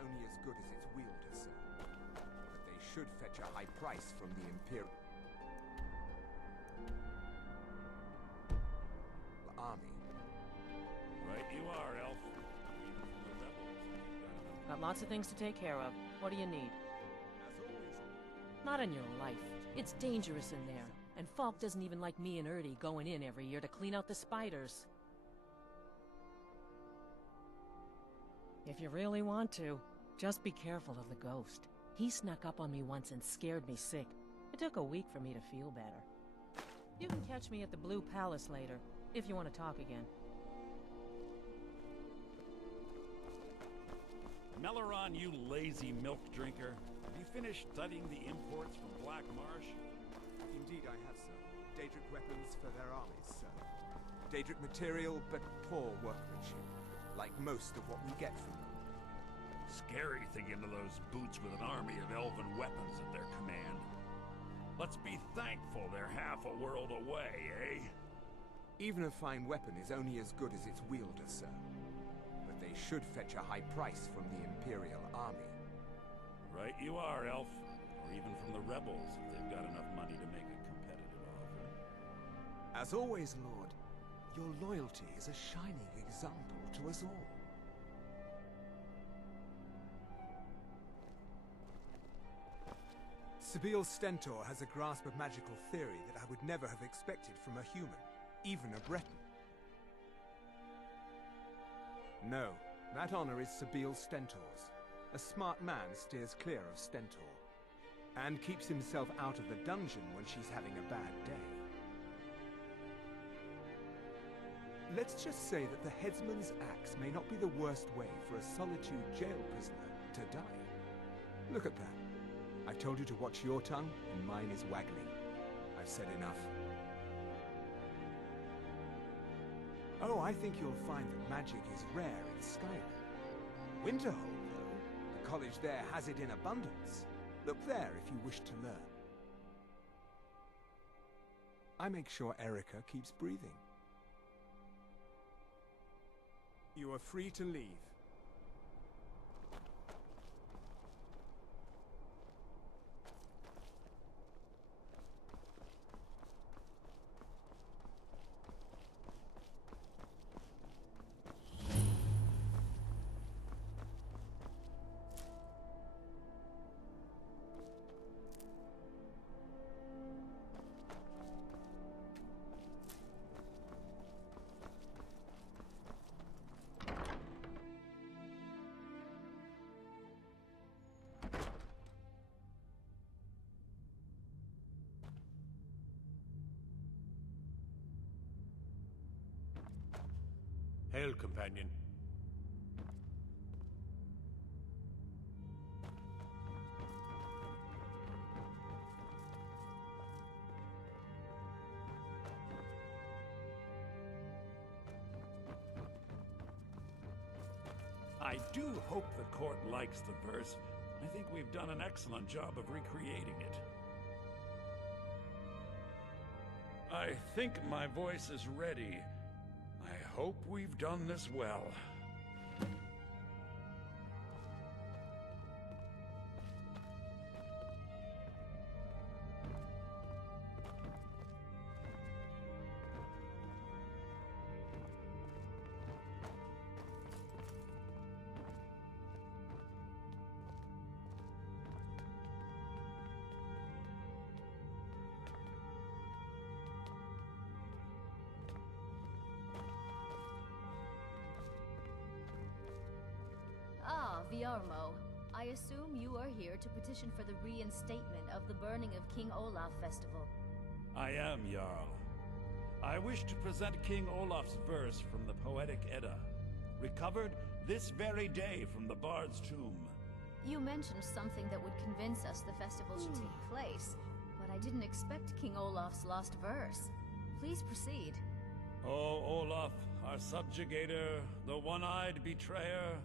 only as good as its wielder, sir. But they should fetch a high price from the Imperial army. Right you are, Elf. Even from the rebels. Got lots of things to take care of. What do you need? As always, Not in your life. It's dangerous in there. And Falk doesn't even like me and Erdy going in every year to clean out the spiders. If you really want to, just be careful of the ghost. He snuck up on me once and scared me sick. It took a week for me to feel better. You can catch me at the Blue Palace later, if you want to talk again. Meleron, you lazy milk drinker. Have you finished studying the imports from Black Marsh? indeed I have, sir. Daedric weapons for their armies, sir. Daedric material, but poor workmanship. Like most of what we get from them. Scary thinking of those boots with an army of elven weapons at their command. Let's be thankful they're half a world away, eh? Even a fine weapon is only as good as its wielder, sir. But they should fetch a high price from the Imperial army. Right you are, Elf. Or even from the rebels, if they've got enough money to make a competitive offer. As always, Lord, your loyalty is a shining example to us all. Sabine Stentor has a grasp of magical theory that I would never have expected from a human, even a Breton. No, that honor is Sabine Stentor's. A smart man steers clear of Stentor, and keeps himself out of the dungeon when she's having a bad day. Let's just say that the headsman's axe may not be the worst way for a Solitude jail prisoner to die. Look at that. I've told you to watch your tongue, and mine is waggling. I've said enough. Oh, I think you'll find that magic is rare in Skyrim. Winterhold, though, the college there has it in abundance. Look there if you wish to learn. I make sure Erica keeps breathing. You are free to leave. Hail, companion. I do hope the court likes the verse. I think we've done an excellent job of recreating it. I think my voice is ready. I hope we've done this well. Ah, Viarmo. I assume you are here to petition for the reinstatement of the burning of King Olaf Festival. I am, Jarl. I wish to present King Olaf's verse from the Poetic Edda, recovered this very day from the Bard's tomb. You mentioned something that would convince us the festival should take place, but I didn't expect King Olaf's lost verse. Please proceed. O Olaf, our subjugator, the one-eyed betrayer,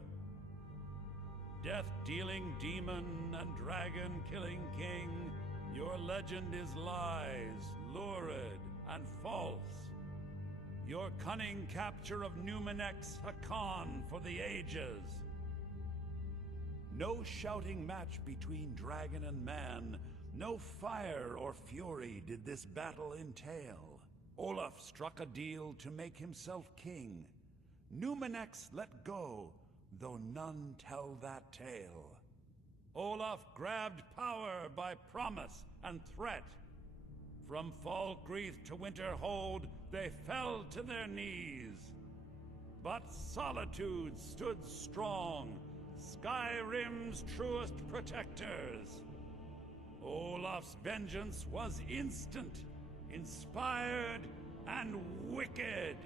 death-dealing demon and dragon-killing king, your legend is lies, lurid, and false. Your cunning capture of Numenex, a con for the ages. No shouting match between dragon and man. No fire or fury did this battle entail. Olaf struck a deal to make himself king. Numenex let go, though none tell that tale. Olaf grabbed power by promise and threat. From Falkreath to Winterhold, they fell to their knees. But Solitude stood strong, Skyrim's truest protectors. Olaf's vengeance was instant, inspired, and wicked.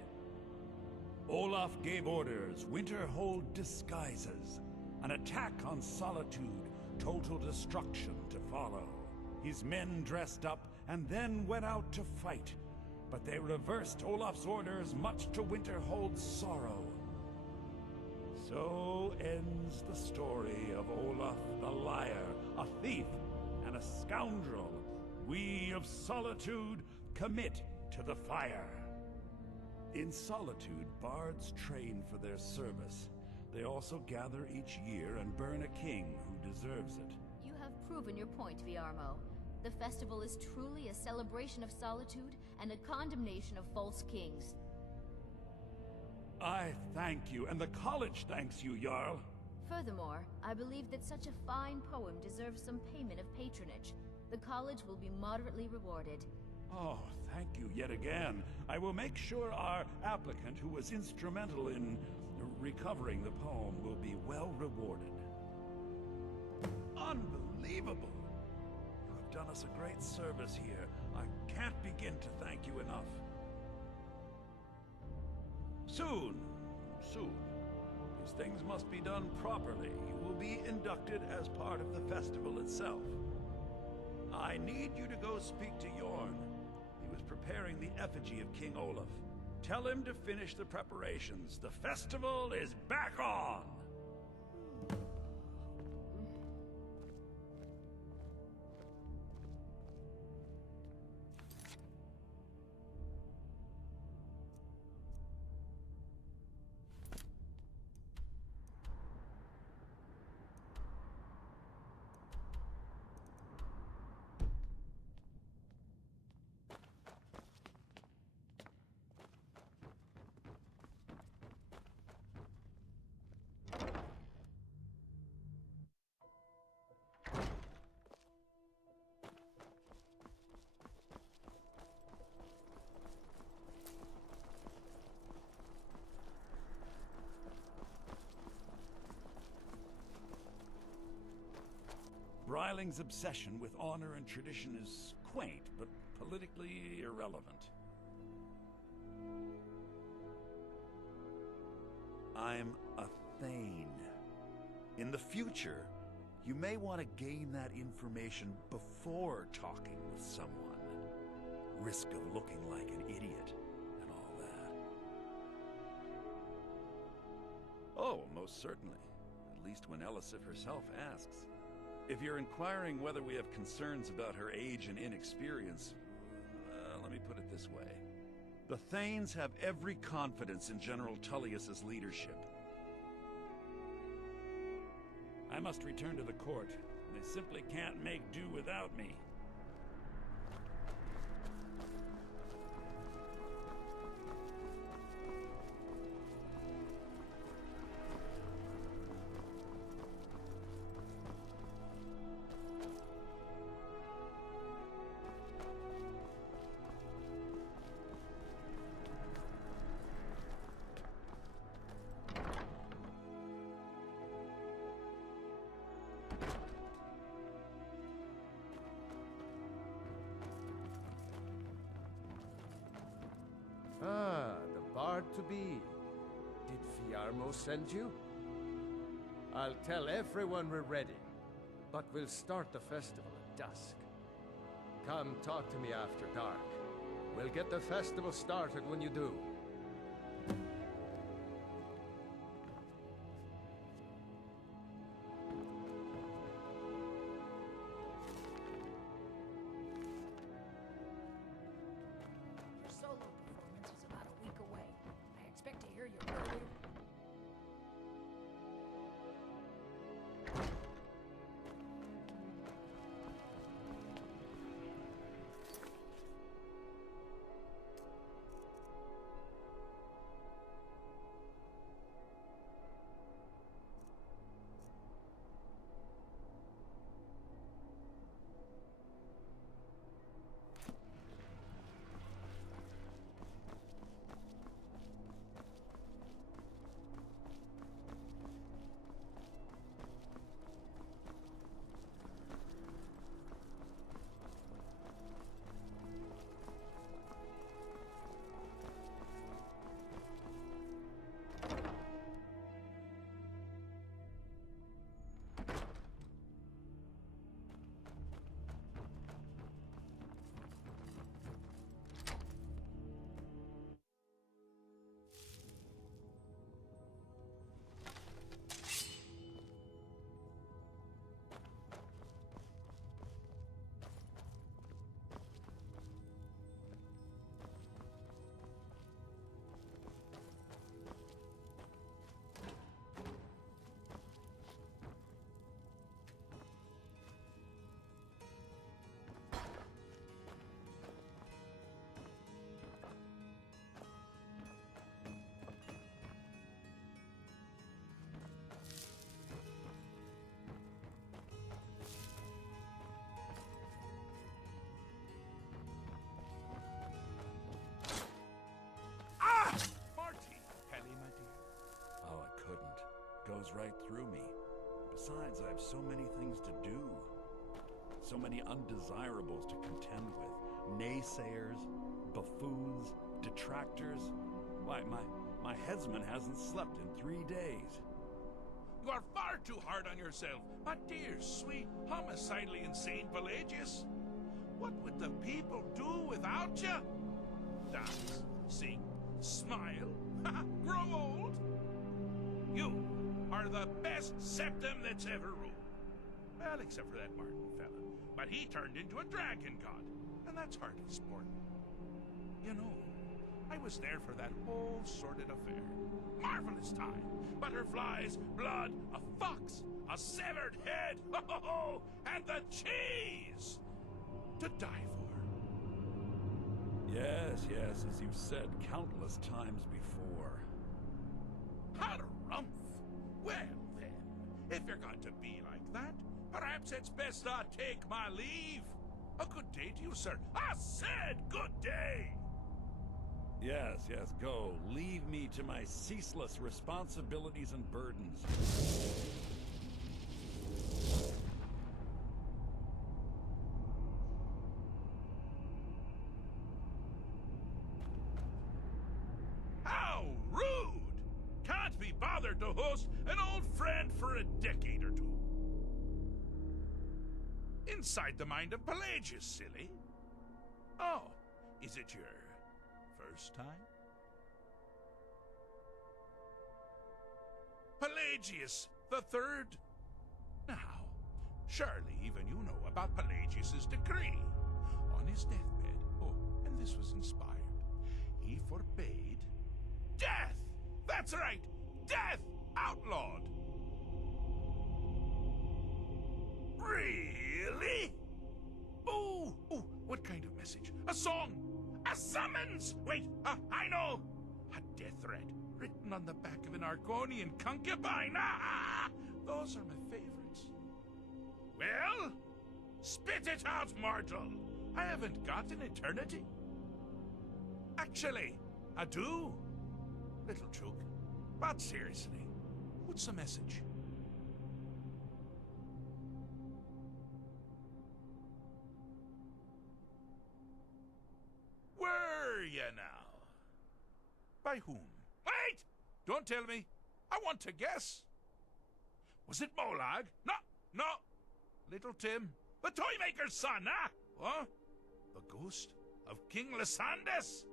Olaf gave orders, Winterhold disguises, an attack on Solitude, total destruction to follow. His men dressed up and then went out to fight, but they reversed Olaf's orders, much to Winterhold's sorrow. So ends the story of Olaf the Liar, a thief and a scoundrel. We of Solitude commit to the fire. In Solitude, bards train for their service. They also gather each year and burn a king who deserves it. You have proven your point, Viarmo. The festival is truly a celebration of solitude and a condemnation of false kings. I thank you, and the college thanks you, Jarl. Furthermore, I believe that such a fine poem deserves some payment of patronage. The college will be moderately rewarded. Oh, thank you yet again. I will make sure our applicant, who was instrumental in recovering the poem, will be well rewarded. Unbelievable! You have done us a great service here. I can't begin to thank you enough. Soon. These things must be done properly. You will be inducted as part of the festival itself. I need you to go speak to Yorn. He was preparing the effigy of King Olaf. Tell him to finish the preparations. The festival is back on! Bryling's obsession with honor and tradition is quaint, but politically irrelevant. I'm a Thane. In the future, you may want to gain that information before talking with someone. Risk of looking like an idiot and all that. Oh, most certainly. At least when Elisif herself asks. If you're inquiring whether we have concerns about her age and inexperience, let me put it this way. The Thanes have every confidence in General Tullius's leadership. I must return to the court. They simply can't make do without me. Ah, the bard to be. Did Viarmo send you? I'll tell everyone we're ready, but we'll start the festival at dusk. Come talk to me after dark. We'll get the festival started when you do. Your solo performance is about a week away. I expect to hear you earlier. right through me. Besides, I have so many things to do. So many undesirables to contend with. Naysayers, buffoons, detractors. Why, my headsman hasn't slept in 3 days. You are far too hard on yourself, my dear, sweet, homicidally insane Pelagius. What would the people do without you? Dance, sing, smile, grow old? You are the best septum that's ever ruled. Well, except for that Martin fella. But he turned into a dragon god, and that's hardly sport. You know, I was there for that whole sordid affair. Marvelous time. Butterflies, blood, a fox, a severed head, and the cheese to die for. Yes, as you've said countless times before. Harumph! Well then, if you're going to be like that, perhaps it's best I take my leave. A good day to you, sir. I said good day! Yes, go. Leave me to my ceaseless responsibilities and burdens. How rude! Can't be bothered to host an old friend for a decade or two. Inside the mind of Pelagius, silly. Oh, is it your first time? Pelagius the Third? Now, surely even you know about Pelagius's decree. On his deathbed, and this was inspired, he forbade death! That's right! Death outlawed! Really? Oh, what kind of message? A song? A summons! Wait, I know! A death threat written on the back of an Argonian concubine. Those are my favorites. Well, spit it out, mortal. I haven't got an eternity. Actually, I do. Little joke. But seriously, what's the message? Were you now? By whom? Wait! Don't tell me. I want to guess. Was it Molag? No. Little Tim. The Toymaker's son, What? The ghost of King Lysandas?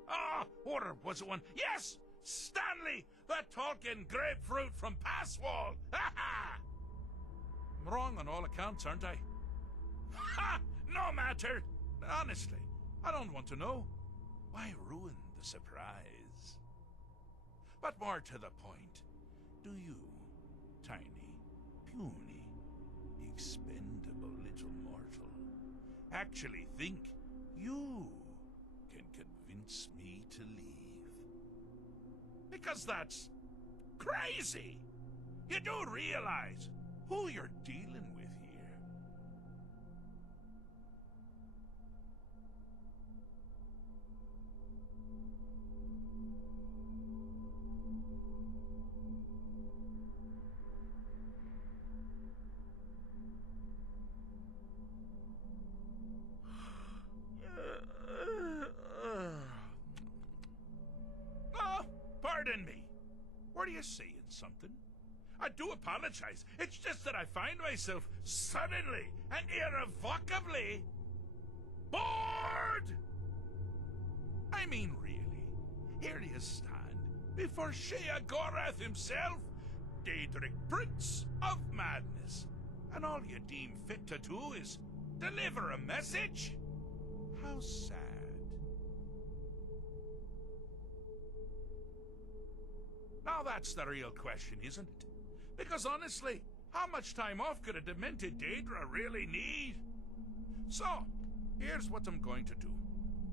Or was it one? Yes! Stanley, the talking grapefruit from Passwall! Ha! I'm wrong on all accounts, aren't I? Ha! No matter! Honestly, I don't want to know. Why ruin the surprise? But more to the point, do you, tiny, puny, expendable little mortal, actually think you can convince me to leave? Because that's crazy! You do realize who you're dealing with here. Pardon me. Were you saying something? I do apologize. It's just that I find myself suddenly and irrevocably bored! I mean, really. Here you stand before Sheogorath himself, Daedric Prince of Madness, and all you deem fit to do is deliver a message? How sad. Now that's the real question, isn't it? Because honestly, how much time off could a demented Daedra really need? So, here's what I'm going to do.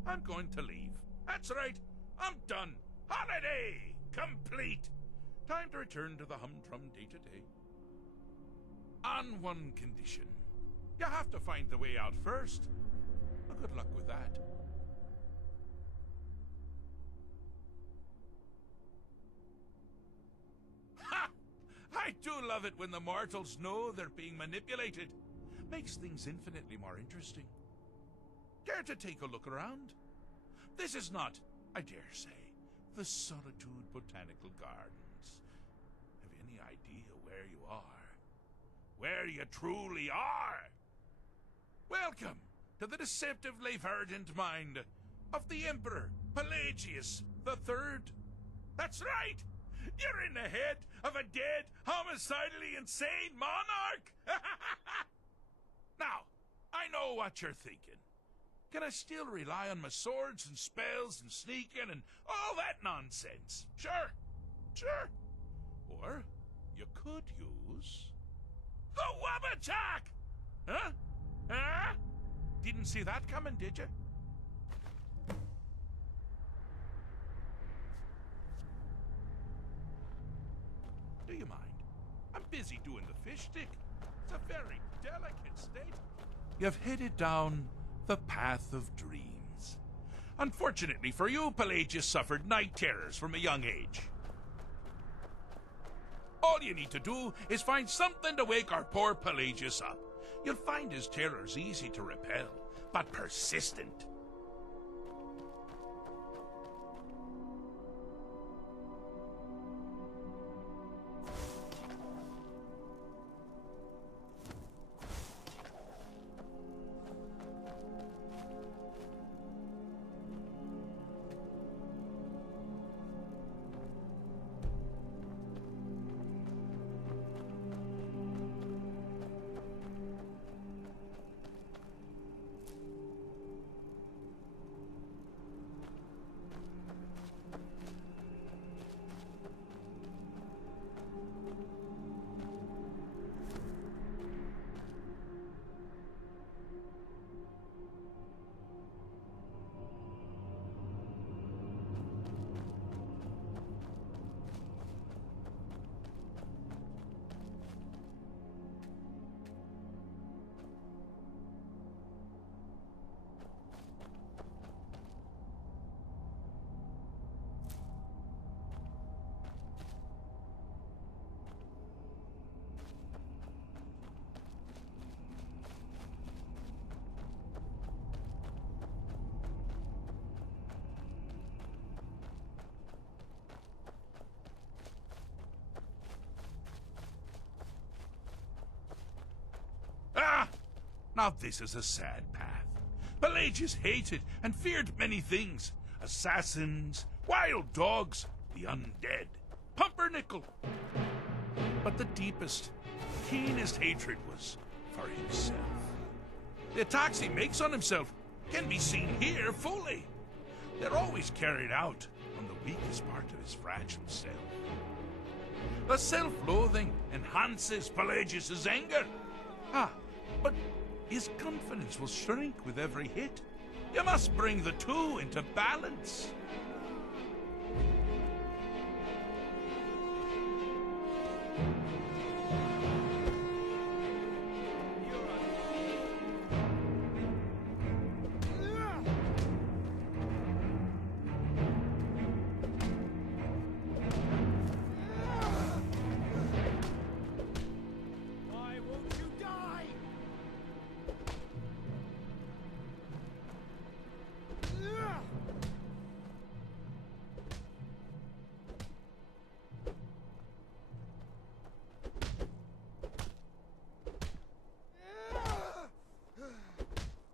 I'm going to leave. That's right, I'm done. Holiday complete. Time to return to the humdrum day-to-day. On one condition. You have to find the way out first. Well, good luck with that. I do love it when the mortals know they're being manipulated. Makes things infinitely more interesting. Care to take a look around? This is not, I dare say, the Solitude Botanical Gardens. Have you any idea where you are? Where you truly are? Welcome to the deceptively verdant mind of the Emperor Pelagius III. That's right! You're in the head of a dead, homicidally insane monarch! Now, I know what you're thinking. Can I still rely on my swords and spells and sneaking and all that nonsense? Sure, sure. Or you could use the Wabachak! Huh? Huh? Didn't see that coming, did you? Do you mind? I'm busy doing the fish stick. It's a very delicate state. You've headed down the path of dreams. Unfortunately for you, Pelagius suffered night terrors from a young age. All you need to do is find something to wake our poor Pelagius up. You'll find his terrors easy to repel, but persistent. Now this is a sad path. Pelagius hated and feared many things. Assassins, wild dogs, the undead, pumpernickel. But the deepest, keenest hatred was for himself. The attacks he makes on himself can be seen here fully. They're always carried out on the weakest part of his fragile self. The self-loathing enhances Pelagius's anger. But his confidence will shrink with every hit. You must bring the two into balance.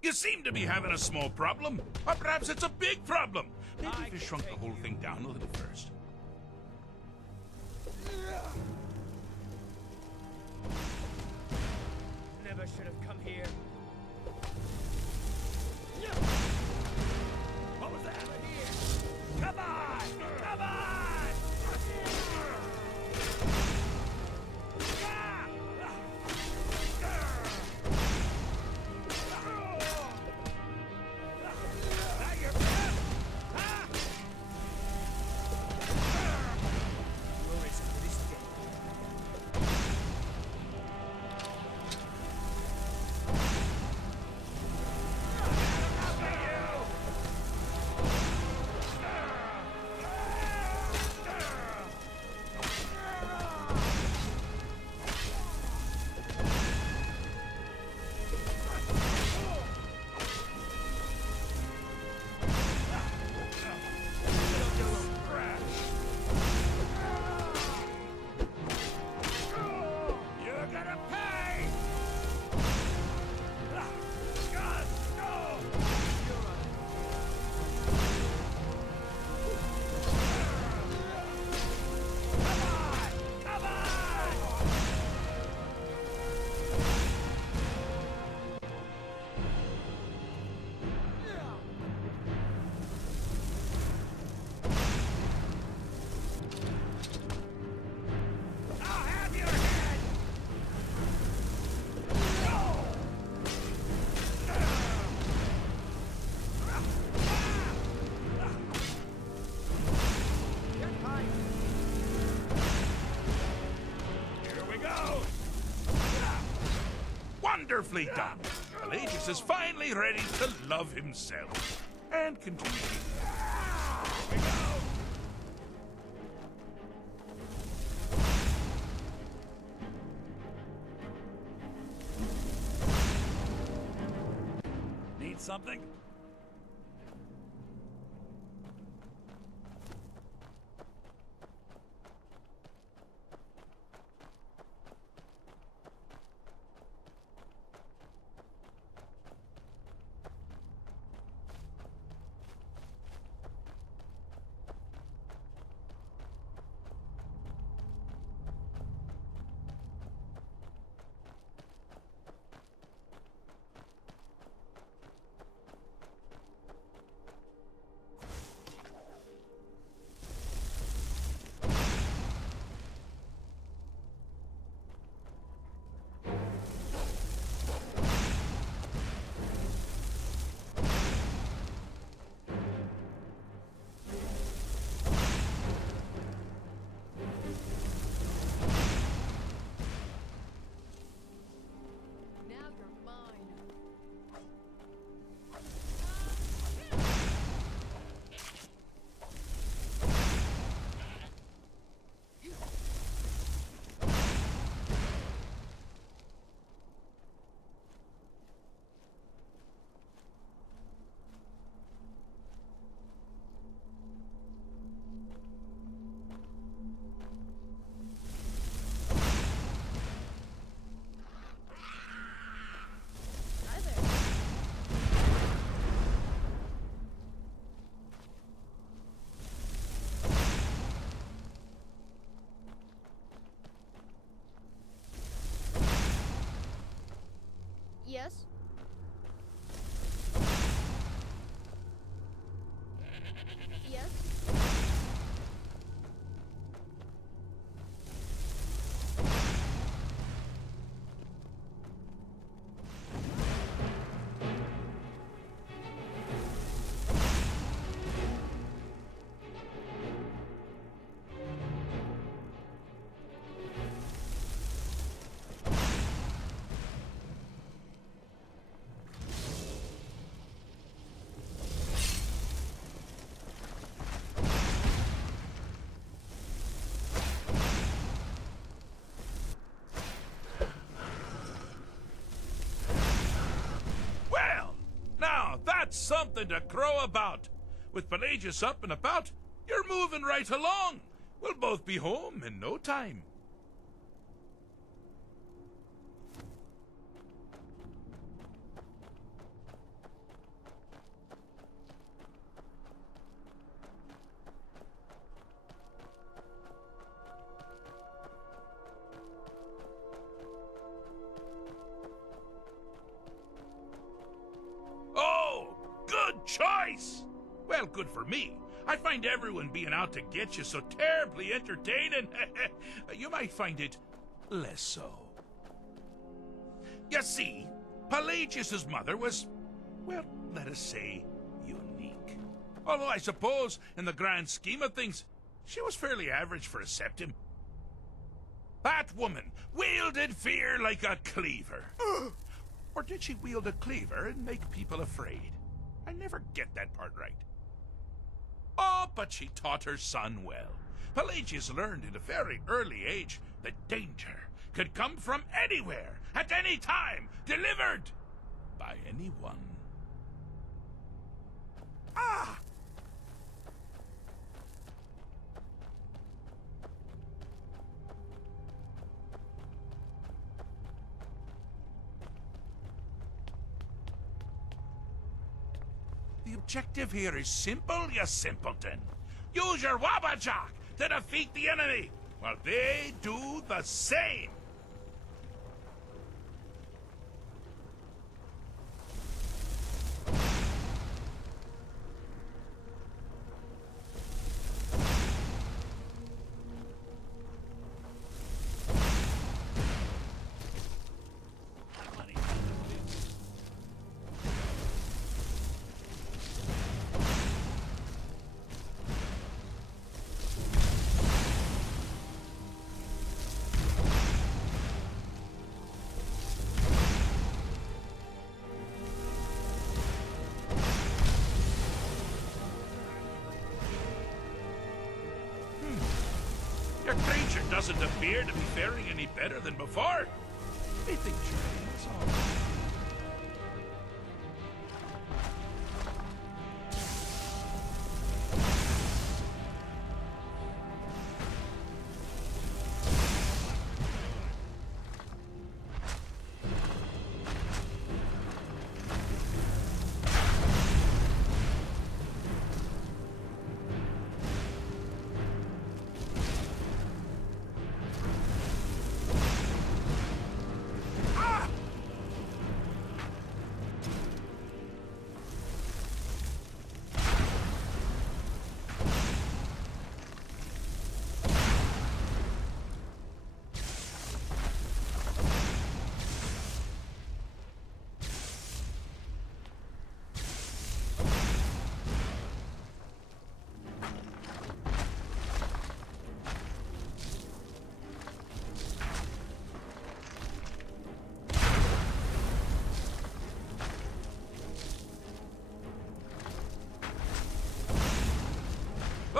You seem to be having a small problem, or perhaps it's a big problem. Maybe if you shrunk the whole thing down a little first. Never should have come here. What was that? Come on! Come on! wonderfully done. Pelagius is finally ready to love himself. And continue. Here we go! Need something? Now you're mine. Hi there. Yes? Yes? Well, now that's something to crow about. With Pelagius up and about, you're moving right along. We'll both be home in no time. Oh, good choice! Well, good for me. I find everyone being out to get you so terribly entertaining. You might find it less so. You see, Pelagius's mother was, well, let us say, unique. Although I suppose, in the grand scheme of things, she was fairly average for a septim. That woman wielded fear like a cleaver. Or did she wield a cleaver and make people afraid? I never get that part right. Oh, but she taught her son well. Pelagius learned at a very early age that danger could come from anywhere, at any time, delivered by anyone. Ah! The objective here is simple, you simpleton. Use your Wabajak to defeat the enemy, while they do the same. doesn't appear to be faring any better than before. They think it's all right.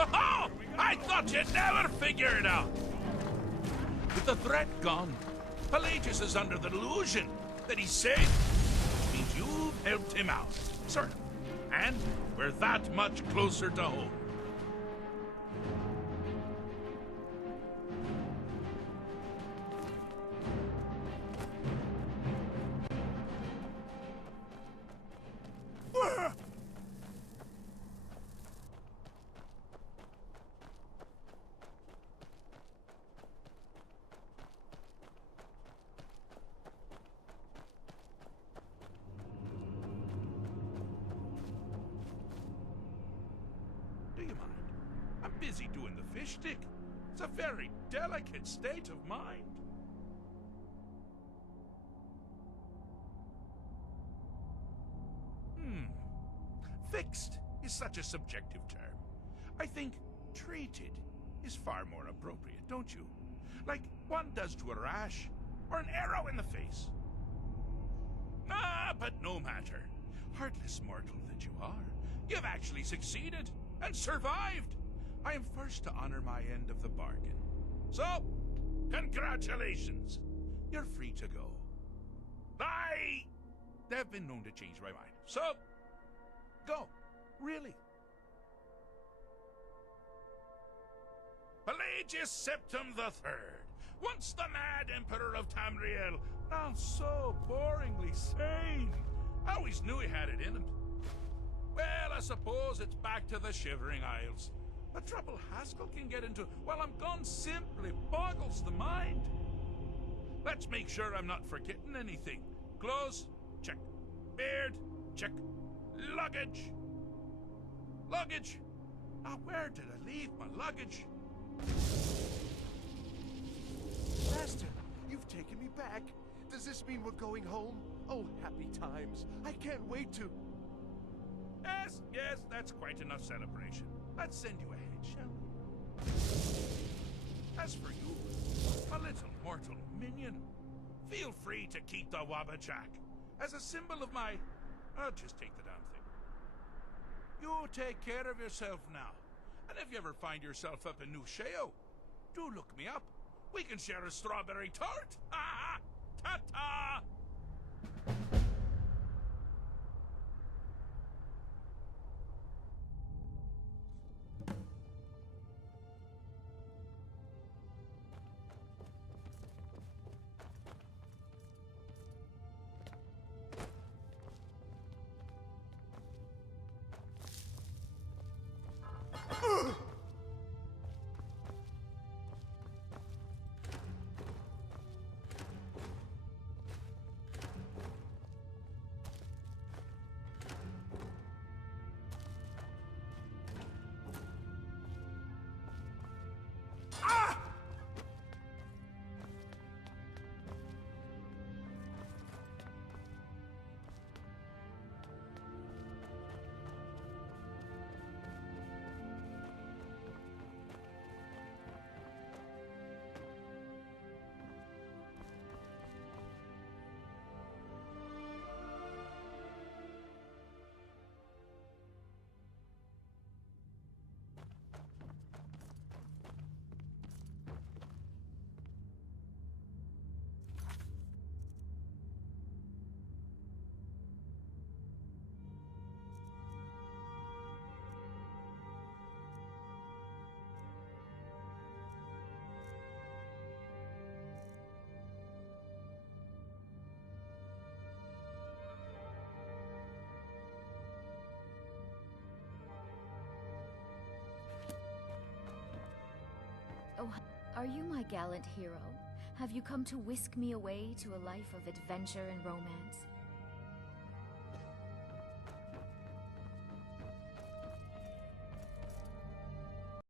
Oh, I thought you'd never figure it out. With the threat gone, Pelagius is under the delusion that he's safe. Which means you've helped him out, sort of. And we're that much closer to home. Do you mind? I'm busy doing the fish stick. It's a very delicate state of mind. Fixed is such a subjective term. I think treated is far more appropriate, don't you? Like one does to a rash or an arrow in the face. Ah, but no matter. Heartless mortal that you are, you've actually succeeded and survived. I am first to honor my end of the bargain. So, congratulations. You're free to go. They've been known to change my mind. So, go. Really. Pelagius Septim III, once the mad Emperor of Tamriel, now so boringly sane. I always knew he had it in him. Well, I suppose it's back to the Shivering Isles. The trouble Haskell can get into while I'm gone simply boggles the mind. Let's make sure I'm not forgetting anything. Clothes? Check. Beard? Check. Luggage? Luggage? Now, where did I leave my luggage? Master, you've taken me back. Does this mean we're going home? Oh, happy times. I can't wait to... Yes, that's quite enough celebration. Let's send you ahead, shall we? As for you, a little mortal minion, feel free to keep the Wabbajack as a symbol of my... I'll just take the damn thing. You take care of yourself now. And if you ever find yourself up in New Sheo, do look me up. We can share a strawberry tart. Ta-ta! Oh, are you my gallant hero? Have you come to whisk me away to a life of adventure and romance?